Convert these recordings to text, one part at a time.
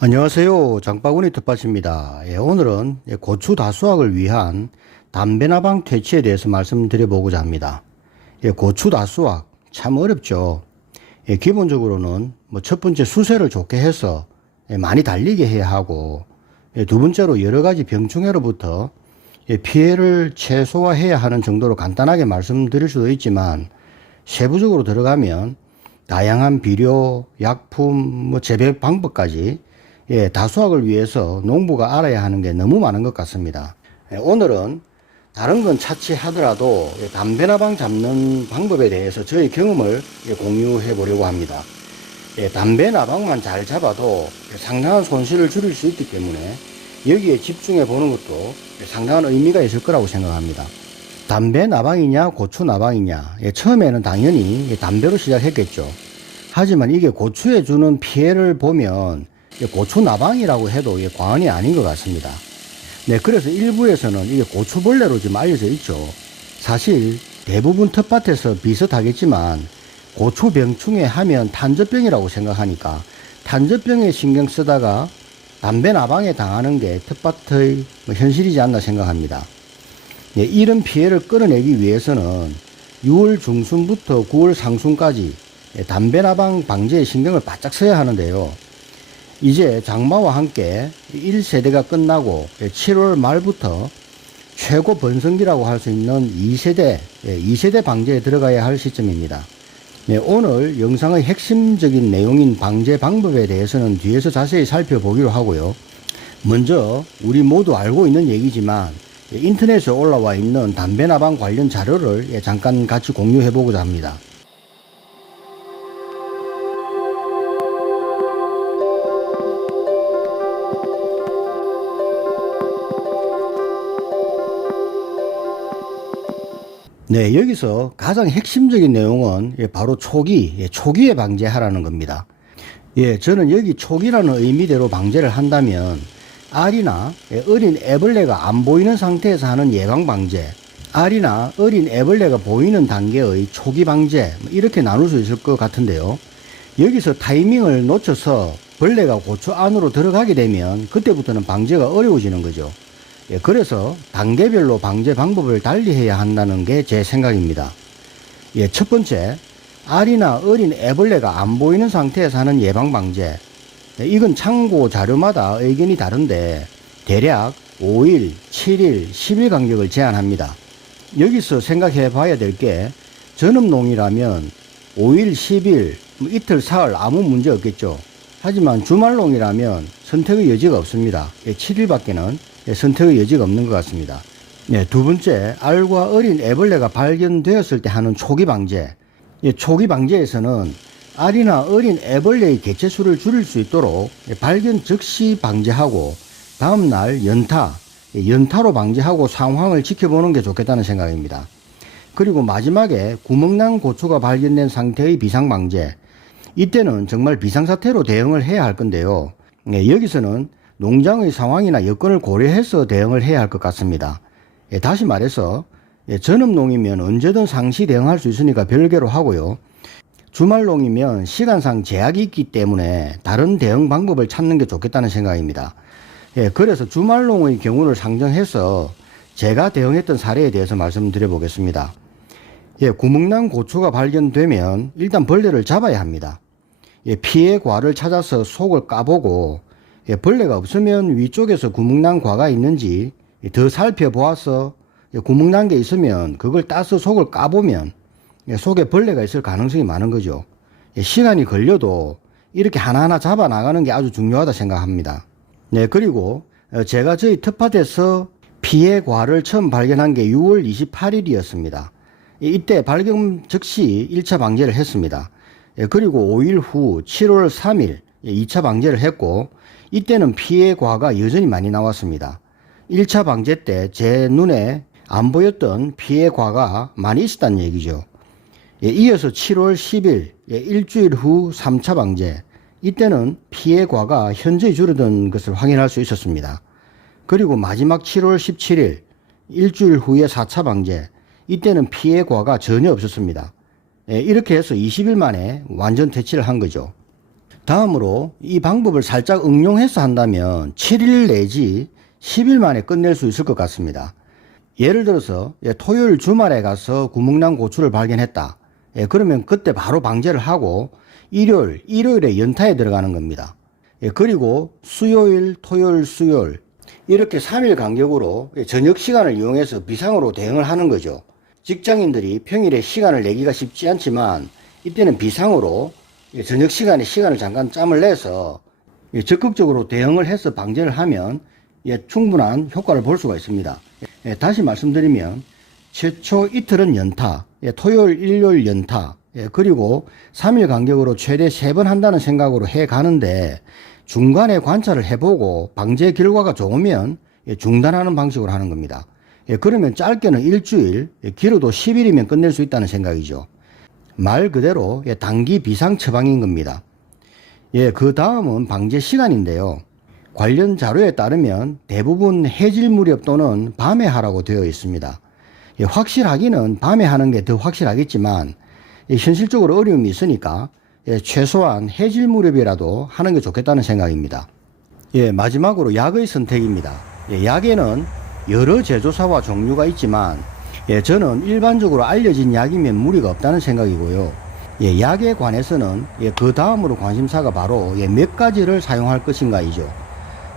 안녕하세요. 장바구니 텃밭입니다. 오늘은 고추 다수확을 위한 담배나방 퇴치에 대해서 말씀드려보고자 합니다. 고추 다수확 참 어렵죠. 기본적으로는 첫 번째 수세를 좋게 해서 많이 달리게 해야 하고, 두 번째로 여러 가지 병충해로부터 피해를 최소화해야 하는 정도로 간단하게 말씀드릴 수도 있지만, 세부적으로 들어가면 다양한 비료, 약품, 재배 방법까지 다수확을 위해서 농부가 알아야 하는 게 너무 많은 것 같습니다. 오늘은 다른 건 차치하더라도 담배나방 잡는 방법에 대해서 저희 경험을 공유해 보려고 합니다. 담배나방만 잘 잡아도 상당한 손실을 줄일 수 있기 때문에 여기에 집중해 보는 것도 상당한 의미가 있을 거라고 생각합니다. 담배나방이냐 고추나방이냐, 처음에는 당연히 담배로 시작했겠죠. 하지만 이게 고추에 주는 피해를 보면 고추나방이라고 해도 과언이 아닌 것 같습니다. 그래서 일부에서는 이게 고추벌레로 지금 알려져 있죠. 사실 대부분 텃밭에서 비슷하겠지만 고추병충해 하면 탄저병이라고 생각하니까 탄저병에 신경 쓰다가 담배나방에 당하는 게 텃밭의 현실이지 않나 생각합니다. 이런 피해를 끌어내기 위해서는 6월 중순부터 9월 상순까지 담배나방 방제에 신경을 바짝 써야 하는데요. 이제 장마와 함께 1세대가 끝나고 7월 말부터 최고 번성기라고 할 수 있는 2세대 방제에 들어가야 할 시점입니다. 오늘 영상의 핵심적인 내용인 방제 방법에 대해서는 뒤에서 자세히 살펴보기로 하고요. 먼저 우리 모두 알고 있는 얘기지만 인터넷에 올라와 있는 담배나방 관련 자료를 잠깐 같이 공유해 보고자 합니다. 여기서 가장 핵심적인 내용은 바로 초기에 방제하라는 겁니다. 저는 여기 초기라는 의미대로 방제를 한다면 알이나 어린 애벌레가 안 보이는 상태에서 하는 예방 방제, 알이나 어린 애벌레가 보이는 단계의 초기 방제, 이렇게 나눌 수 있을 것 같은데요. 여기서 타이밍을 놓쳐서 벌레가 고추 안으로 들어가게 되면 그때부터는 방제가 어려워지는 거죠. 그래서 단계별로 방제 방법을 달리해야 한다는 게 제 생각입니다. 첫 번째, 알이나 어린 애벌레가 안 보이는 상태에서 하는 예방 방제. 이건 참고 자료마다 의견이 다른데 대략 5일, 7일, 10일 간격을 제한합니다. 여기서 생각해 봐야 될 게 전업농이라면 5일, 10일, 이틀, 사흘 아무 문제 없겠죠. 하지만 주말농이라면 선택의 여지가 없습니다. 7일밖에는 선택의 여지가 없는 것 같습니다. 두 번째, 알과 어린 애벌레가 발견되었을 때 하는 초기 방제. 초기 방제에서는 알이나 어린 애벌레의 개체수를 줄일 수 있도록 발견 즉시 방제하고 다음날 연타로 방제하고 상황을 지켜보는 게 좋겠다는 생각입니다. 그리고 마지막에 구멍난 고추가 발견된 상태의 비상방제. 이때는 정말 비상사태로 대응을 해야 할 건데요. 여기서는 농장의 상황이나 여건을 고려해서 대응을 해야 할 것 같습니다. 다시 말해서 전업농이면 언제든 상시 대응할 수 있으니까 별개로 하고요. 주말농이면 시간상 제약이 있기 때문에 다른 대응 방법을 찾는 게 좋겠다는 생각입니다. 그래서 주말농의 경우를 상정해서 제가 대응했던 사례에 대해서 말씀드려 보겠습니다. 구멍난 고추가 발견되면 일단 벌레를 잡아야 합니다. 피해 과를 찾아서 속을 까보고 벌레가 없으면 위쪽에서 구멍난 과가 있는지 더 살펴보아서 구멍난 게 있으면 그걸 따서 속을 까보면 속에 벌레가 있을 가능성이 많은 거죠. 시간이 걸려도 이렇게 하나하나 잡아 나가는 게 아주 중요하다 생각합니다. 그리고 제가 저희 텃밭에서 피해 과를 처음 발견한 게 6월 28일이었습니다. 이때 발견 즉시 1차 방제를 했습니다. 그리고 5일 후 7월 3일 2차 방제를 했고, 이때는 피해 과가 여전히 많이 나왔습니다. 1차 방제 때 제 눈에 안 보였던 피해 과가 많이 있었다는 얘기죠. 이어서 7월 10일 일주일 후 3차 방제, 이때는 피해 과가 현저히 줄어든 것을 확인할 수 있었습니다. 그리고 마지막 7월 17일 일주일 후에 4차 방제, 이때는 피해 과가 전혀 없었습니다. 이렇게 해서 20일 만에 완전 퇴치를 한 거죠. 다음으로 이 방법을 살짝 응용해서 한다면 7일 내지 10일 만에 끝낼 수 있을 것 같습니다. 예를 들어서 토요일 주말에 가서 구멍난 고추를 발견했다. 그러면 그때 바로 방제를 하고 일요일에 연타에 들어가는 겁니다. 그리고 수요일, 토요일, 수요일 이렇게 3일 간격으로 저녁 시간을 이용해서 비상으로 대응을 하는 거죠. 직장인들이 평일에 시간을 내기가 쉽지 않지만 이때는 비상으로 저녁 시간에 시간을 잠깐 짬을 내서 적극적으로 대응을 해서 방제를 하면 충분한 효과를 볼 수가 있습니다. 다시 말씀드리면 최초 이틀은 연타, 토요일, 일요일 연타, 그리고 3일 간격으로 최대 3번 한다는 생각으로 해 가는데 중간에 관찰을 해보고 방제 결과가 좋으면 중단하는 방식으로 하는 겁니다. 그러면 짧게는 일주일, 길어도 10일이면 끝낼 수 있다는 생각이죠. 말 그대로 단기 비상 처방인 겁니다. 그 다음은 방제 시간인데요. 관련 자료에 따르면 대부분 해질 무렵 또는 밤에 하라고 되어 있습니다. 확실하기는 밤에 하는 게 더 확실하겠지만 현실적으로 어려움이 있으니까 최소한 해질 무렵이라도 하는 게 좋겠다는 생각입니다. 마지막으로 약의 선택입니다. 약에는 여러 제조사와 종류가 있지만 저는 일반적으로 알려진 약이면 무리가 없다는 생각이고요. 약에 관해서는 그 다음으로 관심사가 바로 몇 가지를 사용할 것인가이죠.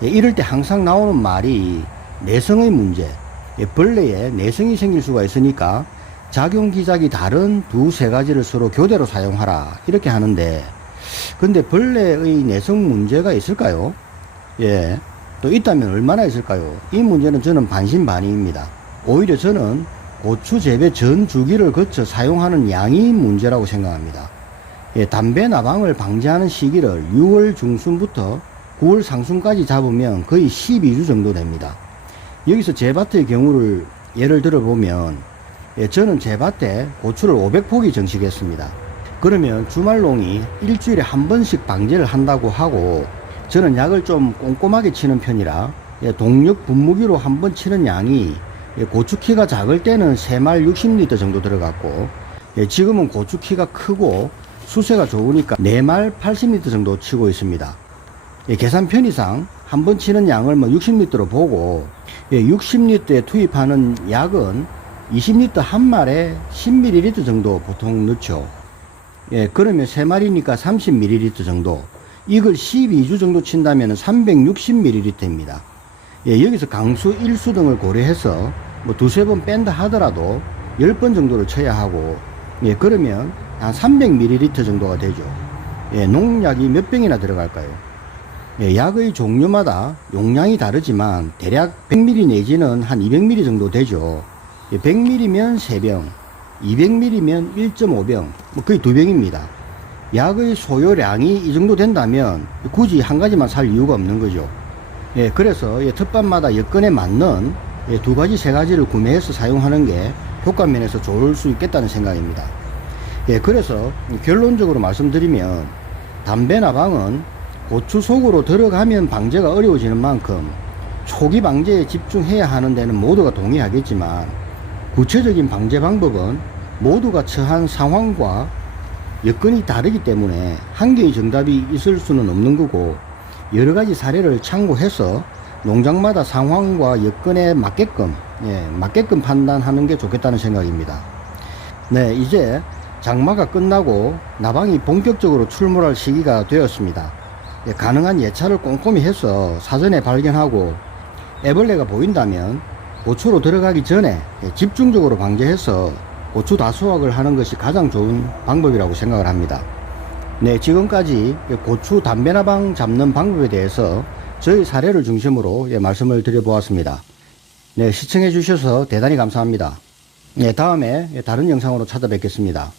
이럴 때 항상 나오는 말이 내성의 문제, 벌레에 내성이 생길 수가 있으니까 작용 기작이 다른 두세 가지를 서로 교대로 사용하라 이렇게 하는데, 근데 벌레의 내성 문제가 있을까요? 또 있다면 얼마나 있을까요? 이 문제는 저는 반신반의입니다. 오히려 저는 고추 재배 전 주기를 거쳐 사용하는 양이 문제라고 생각합니다. 담배 나방을 방지하는 시기를 6월 중순부터 9월 상순까지 잡으면 거의 12주 정도 됩니다. 여기서 제 밭의 경우를 예를 들어보면 저는 제 밭에 고추를 500포기 정식했습니다. 그러면 주말농이 일주일에 한 번씩 방제를 한다고 하고 저는 약을 좀 꼼꼼하게 치는 편이라 동력 분무기로 한 번 치는 양이 고추 키가 작을 때는 3말 60리터 정도 들어갔고 지금은 고추 키가 크고 수세가 좋으니까 4말 80리터 정도 치고 있습니다. 계산 편의상 한 번 치는 양을 60리터로 보고 60리터에 투입하는 약은 20리터 한 말에 10ml 정도 보통 넣죠. 그러면 3마리니까 30ml 정도. 이걸 12주 정도 친다면 360ml입니다. 여기서 강수, 일수 등을 고려해서 두세 번 뺀다 하더라도 10번 정도를 쳐야 하고, 그러면 한 300ml 정도가 되죠. 농약이 몇 병이나 들어갈까요? 약의 종류마다 용량이 다르지만 대략 100ml 내지는 한 200ml 정도 되죠. 100ml면 3병, 200ml면 1.5병, 거의 2병입니다. 약의 소요량이 이 정도 된다면 굳이 한 가지만 살 이유가 없는 거죠. 그래서 텃밭마다 여건에 맞는 2가지, 3가지를 구매해서 사용하는 게 효과면에서 좋을 수 있겠다는 생각입니다. 그래서 결론적으로 말씀드리면 담배 나방은 고추 속으로 들어가면 방제가 어려워지는 만큼 초기 방제에 집중해야 하는 데는 모두가 동의하겠지만 구체적인 방제 방법은 모두가 처한 상황과 여건이 다르기 때문에 한 개의 정답이 있을 수는 없는 거고 여러 가지 사례를 참고해서 농장마다 상황과 여건에 맞게끔 판단하는 게 좋겠다는 생각입니다. 이제 장마가 끝나고 나방이 본격적으로 출몰할 시기가 되었습니다. 가능한 예찰을 꼼꼼히 해서 사전에 발견하고 애벌레가 보인다면 고추로 들어가기 전에 집중적으로 방제해서 고추 다수확을 하는 것이 가장 좋은 방법이라고 생각을 합니다. 지금까지 고추 담배나방 잡는 방법에 대해서 저희 사례를 중심으로 말씀을 드려보았습니다. 시청해 주셔서 대단히 감사합니다. 다음에 다른 영상으로 찾아뵙겠습니다.